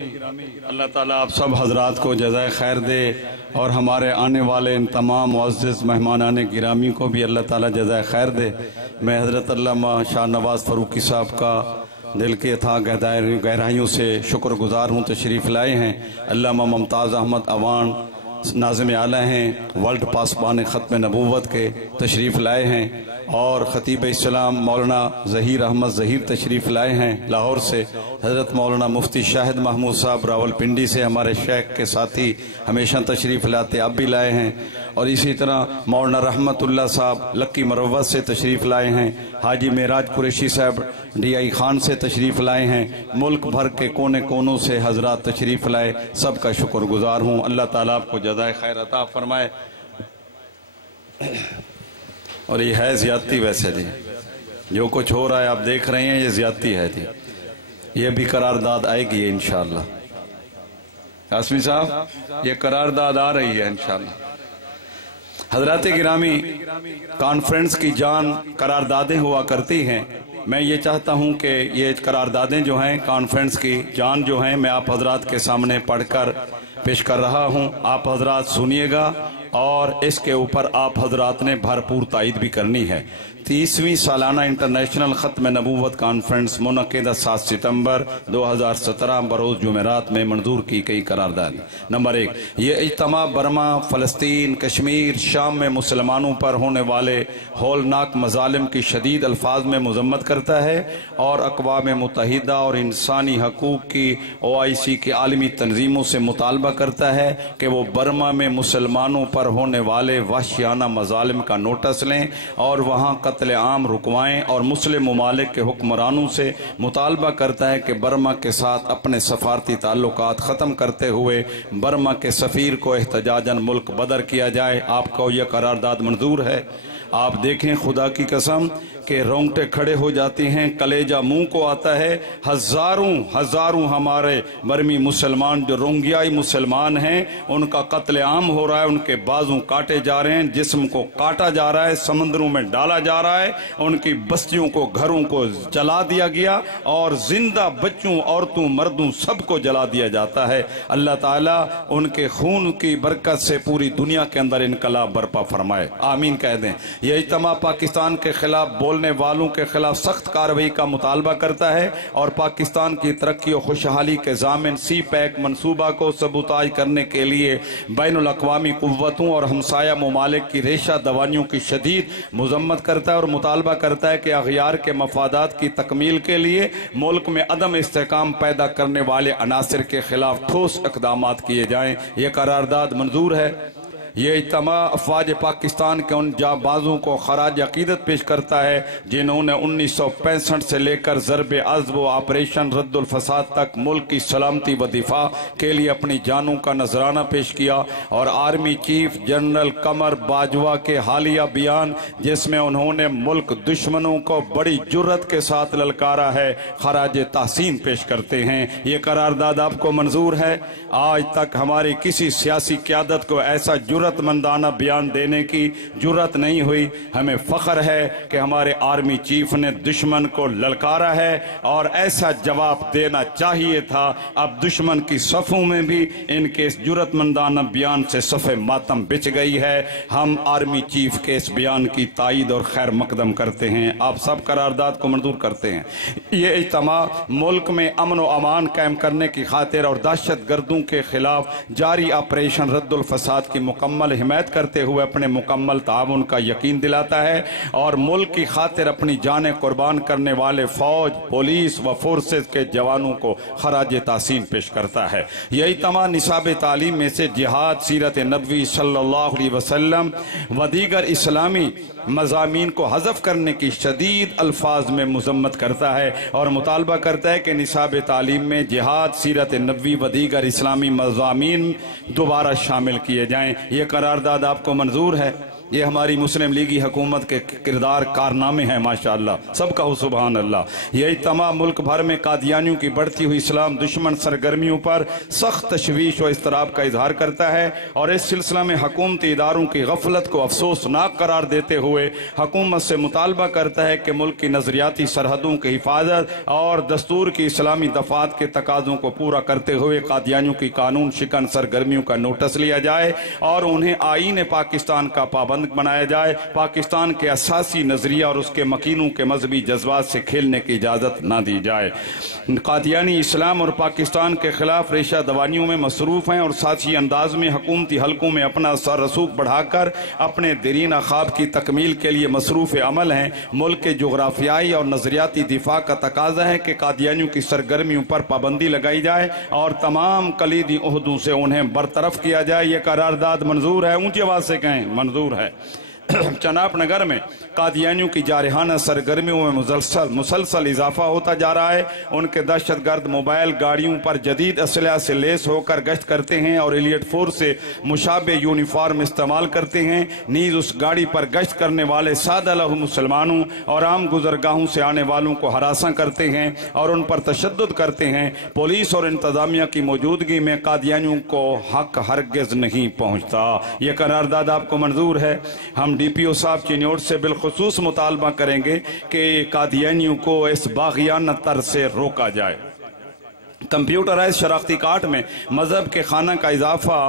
अल्लाह ताला आप सब हजरात को जज़ाए खैर दे और हमारे आने वाले इन तमाम मुअज़्ज़िज़ मेहमानाने गिरामी को भी अल्लाह ताला जज़ाए खैर दे। मैं हज़रत अल्लामा शाह नवाज़ फ़ारूकी साहब का दिल के अथाह गहराइयों से शुक्रगुजार हूँ। तशरीफ़ लाए हैं अल्लामा मुमताज़ अहमद अवान नाज़िम आला हैं, वर्ल्ड पासबान ख़त्म नबूवत के तशरीफ़ लाए हैं और ख़तीब इस्लाम मौलाना ज़हीर अहमद ज़हीर तशरीफ़ लाए हैं लाहौर से। हज़रत मौलाना मुफ्ती शाहिद महमूद साहब रावलपिंडी से हमारे शेख के साथी हमेशा तशरीफ़ लाते, आप भी लाए हैं। और इसी तरह मौलाना रहमतुल्लाह साहब लक्की मरवत से तशरीफ़ लाए हैं, हाजी मेराज कुरैशी साहब DI खान से तशरीफ़ लाए हैं। मुल्क भर के कोने कोनों से हजरात तशरीफ़ लाए, सबका शुक्रगुजार हूँ। अल्लाह ताला आपको जज़ाए खैर अता फरमाए। और ये है ज़्यादती वैसे जी, जो कुछ हो रहा है आप देख रहे हैं, ये ज़्यादती है जी। ये भी करारदाद आएगी इंशाअल्लाह। कासमी साहब, ये करारदाद आ रही है इंशाअल्लाह। हजरात गिरामी, कॉन्फ्रेंस की जान करारदादें हुआ करती हैं। मैं ये चाहता हूँ कि ये करारदादें जो हैं, कॉन्फ्रेंस की जान जो हैं, मैं आप हजरात के सामने पढ़कर पेश कर रहा हूँ। आप हजरात सुनिएगा और इसके ऊपर आप हजरात ने भरपूर तायद भी करनी है। 30वीं सालाना इंटरनेशनल ख़त्म नबूवत कॉन्फ्रेंस मुनक़िदा 7 सितंबर 2017 बरोज़ जुमेरात में मंजूर की गई करारदाद। नंबर 1, ये इज्तिमा बर्मा, फ़लस्तीन, कश्मीर, शाम में मुसलमानों पर होने वाले हौलनाक मज़ालिम की शदीद अल्फाज में मज़म्मत करता है और अक़वाम मुत्तहिदा और इंसानी हकूक़ की OIC की आलमी तंजीमों से मुतालबा करता है कि वो बर्मा में मुसलमानों पर होने वाले वहशियाना मज़ालिम का नोटिस लें और वहाँ कत्ले आम रुकवाएं और मुस्लिम ममालिक के हुक्मरानों से मुतालबा करता है कि बर्मा के साथ अपने सफारती ताल्लुकात ख़त्म करते हुए बर्मा के सफ़ीर को एहतजाजन मुल्क बदर किया जाए। आपको यह करारदाद मंजूर है? आप देखें, खुदा की कसम के रोंगटे खड़े हो जाते हैं, कलेजा मुंह को आता है। हजारों हमारे बर्मी मुसलमान जो रोंगियाई मुसलमान हैं, उनका कत्ले आम हो रहा है, उनके बाजू काटे जा रहे हैं, जिस्म को काटा जा रहा है, समंदरों में डाला जा रहा है, उनकी बस्तियों को, घरों को जला दिया गया और जिंदा बच्चों, औरतों, मर्दों सबको जला दिया जाता है। अल्लाह ताला उनके खून की बरकत से पूरी दुनिया के अंदर इनकलाब बर्पा फरमाए, आमीन कह दें। यह इज्तिमा पाकिस्तान के खिलाफ बोलने वालों के खिलाफ सख्त कार्रवाई का मुतालबा करता है और पाकिस्तान की तरक्की और खुशहाली के ज़ामिन CPEC मनसूबा को सबूताज करने के लिए बैनुल अक़वामी कुव्वतों और हमसाया ममालिक की रेशा दवाइयों की शदीद मज़म्मत करता है और मुतालबा करता है कि अग़यार के मफादात की तकमील के लिए मुल्क में अदम इस्तेहकाम पैदा करने वाले अनासिर के खिलाफ ठोस इक़दाम किए जाएँ। ये करारदाद मंजूर है। ये इज्तिमा अफ़वाज पाकिस्तान के उन जाबाजों को खराज अकीदत पेश करता है जिन्होंने 1965 से लेकर ज़रब अज़्ब व ऑपरेशन रद्दुल फसाद तक मुल्क की सलामती व दिफा के लिए अपनी जानों का नजराना पेश किया। और आर्मी चीफ जनरल कमर बाजवा के हालिया बयान, जिसमें उन्होंने मुल्क दुश्मनों को बड़ी जुर्रत के साथ ललकारा है, खराज तहसीन पेश करते हैं। ये करारदाद आपको मंजूर है? आज तक हमारी किसी सियासी क़यादत को ऐसा जुर्रतमंदाना बयान देने की जुर्रत नहीं हुई। हमें फख्र है कि हमारे आर्मी चीफ ने दुश्मन को ललकारा है और ऐसा जवाब देना चाहिए था। अब दुश्मन की सफ़ों में भी इनके इस जुर्रतमंदाना बयान से सफ़े मातम बिछ गई है। हम आर्मी चीफ के इस बयान की तायद और खैर मकदम करते हैं। आप सब करारदाद को मंजूर करते हैं। ये इज्तिमा मुल्क में अमन व अमान कायम करने की खातिर और दहशत गर्दों के खिलाफ जारी ऑपरेशन रद्दुल फसाद की मुकम्मल हिमायत करते हुए अपने मुकम्मल ताउन का यकीन दिलाता है और मुल्क की खातिर अपनी जानें कुर्बान करने वाले फौज, पुलिस व फोर्सेस के जवानों को खराज तहसीन पेश करता है। यही तमाम निसाब तालीम में से जिहाद, सीरत नबवी सल्लल्लाहु अलैहि वसल्लम व दीगर इस्लामी मज़ामीन को हज़फ करने की शदीद अल्फाज में मज़म्मत करता है और मुतालबा करता है कि निसाब तालीम में जिहाद, सीरत नबवी व दीगर इस्लामी मज़ामीन दोबारा शामिल किए जाएँ। ये करारदाद आपको मंजूर है? ये हमारी मुस्लिम लीगी हुकूमत के किरदार कारनामे हैं माशाअल्लाह, सबका हो सुभान अल्लाह। यही तमाम मुल्क भर में कादियानियों की बढ़ती हुई इस्लाम दुश्मन सरगर्मियों पर सख्त तशवीश और इस्तराब का इजहार करता है और इस सिलसिला में हुकूमती इदारों की गफलत को अफसोसनाक करार देते हुए हुकूमत से मुतालबा करता है कि मुल्क की नजरियाती सरहदों की हिफाजत और दस्तूर की इस्लामी दफात के तकाजों को पूरा करते हुए कादियानियों की कानून शिकन सरगर्मियों का नोटिस लिया जाए और उन्हें आईन पाकिस्तान का पाबंद बनाया जाए। पाकिस्तान के असासी नजरिया और उसके मकीनों के मजहबी जज्बात से खेलने की इजाजत न दी जाए। कादियानी इस्लाम और पाकिस्तान के खिलाफ रेशा दवानियों में मसरूफ हैं और साथी अंदाज में हुकूमती हलकों में अपना सर रसूख बढ़ाकर अपने दरीना ख्वाब की तकमील के लिए मसरूफ अमल हैं। मुल्क के जोग्राफियाई और नजरियाती दिफा का तकाजा है कि कादियानियों की सरगर्मियों पर पाबंदी लगाई जाए और तमाम कलीदी उहदों से उन्हें बरतरफ किया जाए। यह करारदाद मंजूर है, ऊंची आवाज से कहें मंजूर है। चनाब नगर में कादियानियों की जारहाना सरगर्मियों में मुसलसल इजाफा होता जा रहा है। उनके दहशतगर्द मोबाइल गाड़ियों पर जदीद असलहा से लेस होकर गश्त करते हैं और एलियट फोर्स से मुशाबे यूनिफॉर्म इस्तेमाल करते हैं। नीज उस गाड़ी पर गश्त करने वाले सादा लहू मुसलमानों और आम गुजरगाहों से आने वालों को हरासा करते हैं और उन पर तशद्दुद करते हैं। पुलिस और इंतजामिया की मौजूदगी में कादियानियों को हक हरगिज नहीं पहुंचता। यह करारदाद आपको मंजूर है। हम DPO साहब चिन्योट से बिलखुसूस मुतालबा करेंगे कि कादियानियों को इस बागियाना तर्ज से रोका जाए। कंप्यूटराइज शनाख्ती कार्ड में मजहब के खाना का इजाफा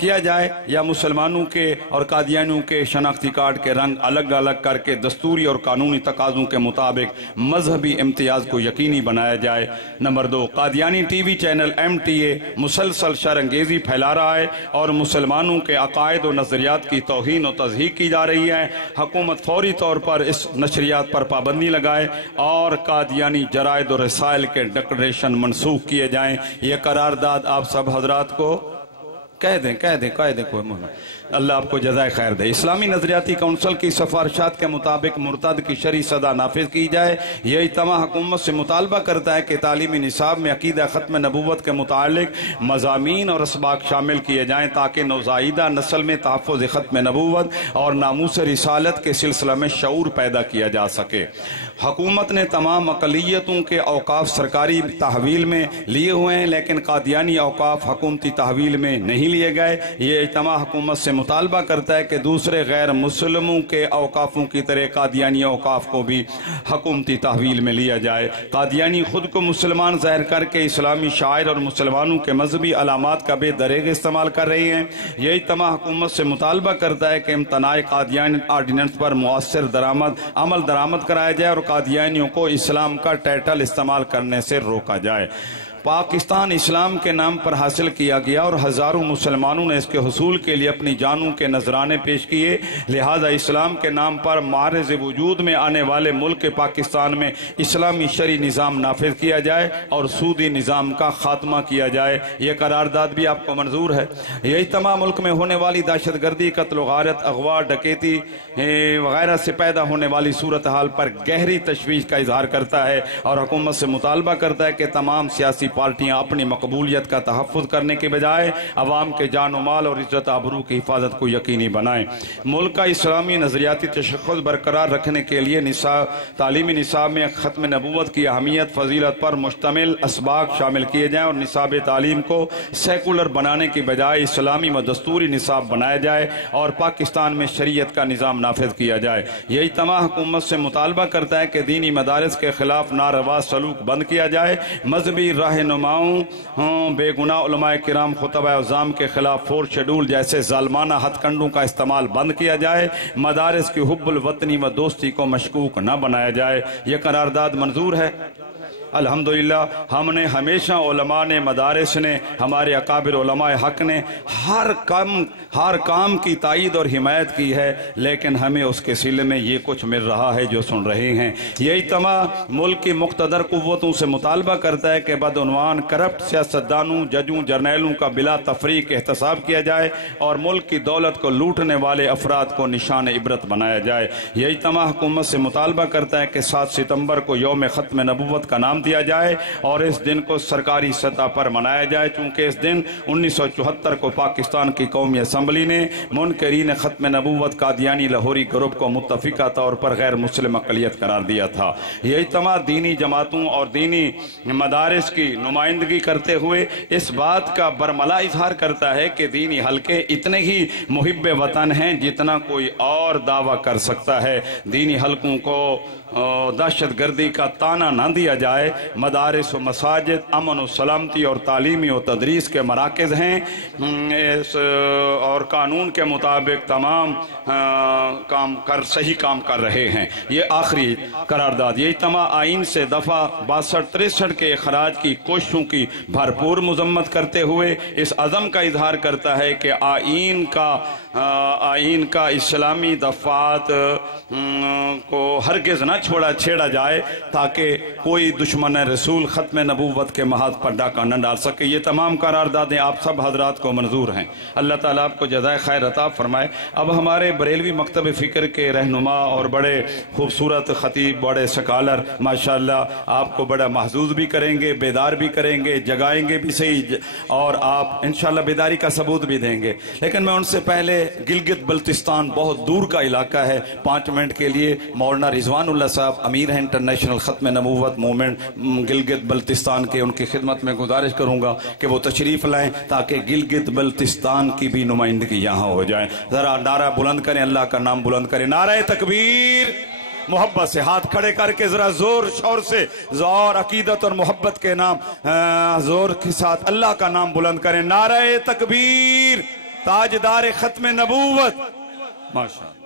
किया जाए या मुसलमानों के और कादियानियों के शनाख्ती कार्ड के रंग अलग अलग करके दस्तूरी और कानूनी तकाजों के मुताबिक मजहबी इम्तियाज को यकीनी बनाया जाए। Number 2, Qadiani TV channel MTA मुसलसल शरअंगेजी फैला रहा है और मुसलमानों के अकायद और नजरियात की तौहीन और तज़हीक की जा रही है। हुकूमत फौरी तौर पर इस नशरियात पर पाबंदी लगाए और कादियानी जरायद और रसायल के डिक्लेरेशन मनसूख किए जाएं। यह करारदाद आप सब हजरात को कह दें कोई अल्लाह आपको जज़ाए खैर दे। इस्लामी नजरियाती काउंसिल की सिफारिशात के मुताबिक मुर्तद की शरई सदा नाफिज की जाए। यह इज्तिमा हुकूमत से मुतालबा करता है कि तालीमी निसाब में अकीदा खत्म नबूवत के मुतालिक मज़ामीन और असबाक शामिल किए जाएँ ताकि नौज़ाइदा नस्ल में तहफ़्फ़ुज़ खत्म नबूवत और नामूस रिसालत के सिलसिला में शऊर पैदा किया जा सके। हुकूमत ने तमाम अक़लियतों के औकाफ सरकारी तहवील में लिए हुए हैं, लेकिन कादियानी औकाफ हुकूमती तहवील में नहीं लिए गए। ये इज्तिमा हुकूमत से मुतालबा करता है कि दूसरे गैर मुस्लिमों के औकाफों की तरह कादियानी औकाफ को भी हुकूमती तहवील में लिया जाए। कादियानी खुद को मुसलमान ज़ाहिर करके इस्लामी शायर और मुसलमानों के मजहबी अलामात का बेदरेग इस्तेमाल कर रही हैं। यह इज्तिमा हुकूमत से मुतालबा करता है कि इम्तनाए कादियानी आर्डिनेंस पर मुअस्सर अमल दरामद कराया जाए और कादियानियों को इस्लाम का टाइटल इस्तेमाल करने से रोका जाए। पाकिस्तान इस्लाम के नाम पर हासिल किया गया और हजारों मुसलमानों ने इसके हुसूल के लिए अपनी जानों के नजराने पेश किए। लिहाजा इस्लाम के नाम पर मारज़ वजूद में आने वाले मुल्क पाकिस्तान में इस्लामी शरी निज़ाम नाफिज किया जाए और सूदी निज़ाम का खात्मा किया जाए। यह करारदाद भी आपको मंजूर है। यही तमाम मुल्क में होने वाली दहशत गर्दी, कत्ल गारत, अगवा, डकैती वगैरह से पैदा होने वाली सूरत हाल पर गहरी तशवीश का इजहार करता है और हुकूमत से मुतालबा करता है कि तमाम सियासी पार्टियां अपनी मकबूलियत का तहफ़्फ़ुज़ करने के बजाय अवाम के जान और माल और इज्जत आबरू की हिफाजत को यकीनी बनाएं। मुल्क का इस्लामी नजरियाती तशख़्ख़ुस बरकरार रखने के लिए तालीमी निसाब में ख़त्म नबूवत की अहमियत फजीलत पर मुश्तमिल असबाक शामिल किए जाएँ और निसाब तालीम को सेकुलर बनाने की बजाय इस्लामी व दस्तूरी निसाब बनाया जाए और पाकिस्तान में शरीयत का निज़ाम नाफिज किया जाए। यही तमाम हुकूमत से मुतालबा करता है कि दीनी मदारिस के खिलाफ नारवा सलूक बंद किया जाए। मजहबी रहनुमाओं बेगुनाह उलमाए किराम खुतबा अज़ाम के खिलाफ फोर्थ शेड्यूल जैसे जालमाना हथकंडों का इस्तेमाल बंद किया जाए। मदारिस की हुब्बुल वतनी व दोस्ती को मशकूक न बनाया जाए। यह करारदाद मंजूर है। अल्हम्दुलिल्लाह हमने हमेशा उलमा ने, मदारिस ने, हमारे अकाबिर उलमाए हक ने हर काम की तायीद और हिमायत की है, लेकिन हमें उसके सिले में ये कुछ मिल रहा है जो सुन रहे हैं। यही तमाम मुल्क की मुख्तदर कुव्वतों से मुतालबा करता है कि बदउनवान करप्ट सियासतदानों, जजों, जर्नैलों का बिला तफरीक एहतसाब किया जाए और मुल्क की दौलत को लूटने वाले अफराद को निशान इबरत बनाया जाए। यही तमाम हुकूमत से मुतालबा करता है कि 7 सितम्बर को यौम ख़त्म नबूवत का नाम नाम दिया जाए और इस दिन को सरकारी सतह पर मनाया जाए, चूँकि इस दिन 1974 को पाकिस्तान की कौमी असम्बली ने मुनकरीन ख़त्म नबूवत कादियानी लाहौरी ग्रुप को मुत्तफ़िका तौर पर गैर मुस्लिम अक़लियत करार दिया था। ये इज्तिमा दीनी जमातों और दीनी मदारिस की नुमाइंदगी करते हुए इस बात का बरमला इजहार करता है कि दीनी हल्के इतने ही मुहिब वतन हैं जितना कोई और दावा कर सकता है। दीनी हल्कों को दहशत गर्दी का ताना ना दिया जाए। मदारिस व मसाजिद अमन व सलामती और तालीमी व तदरीस के मराकज़ हैं और कानून के मुताबिक तमाम सही काम कर रहे हैं। ये आखिरी करारदाद ये इज्तिमा आइन से दफ़ा 62-63 के खराज की कोशिशों की भरपूर मजम्मत करते हुए इस अज़म का इजहार करता है कि आइन का इस्लामी दफ़ात को हरगिज़ न छेड़ा जाए ताकि कोई दुश्मन रसूल ख़त्म नबूवत के महाज पर डाका न डाल सके। ये तमाम करारदादें आप सब हजरात को मंजूर हैं। अल्लाह ताला आपको जज़ाए खैर अता फरमाए। अब हमारे बरेलवी मकतब फ़िक्र के रहनुमा और बड़े खूबसूरत ख़तीब, बड़े सकालर माशाअल्लाह आपको बड़ा महजूज भी करेंगे, बेदार भी करेंगे, जगाएंगे भी सही और आप इंशाअल्लाह बेदारी का सबूत भी देंगे। लेकिन मैं उनसे पहले गिलगित बल्तिस्तान बहुत दूर का इलाका है, 5 मिनट के लिए मौलाना रिजवानुल्लाह साहब अमीर हैं इंटरनेशनल ख़त्म नबूवत मूवमेंट गिलगित बल्तिस्तान के, उनकी खिदमत में गुजारिश करूंगा कि वो तशरीफ लाएं ताकि गिलगित बल्तिस्तान की भी नुमाइंदगी यहाँ हो जाए। जरा नारा बुलंद करें, अल्लाह का नाम बुलंद करें। नारा तकबीर, मोहब्बत से हाथ खड़े करके जरा जोर शोर से जोर अकीदत और मोहब्बत के नाम जोर के साथ अल्लाह का नाम बुलंद करें। नारा तकबीर, ताजदार ख़त्म नबूवत। माशा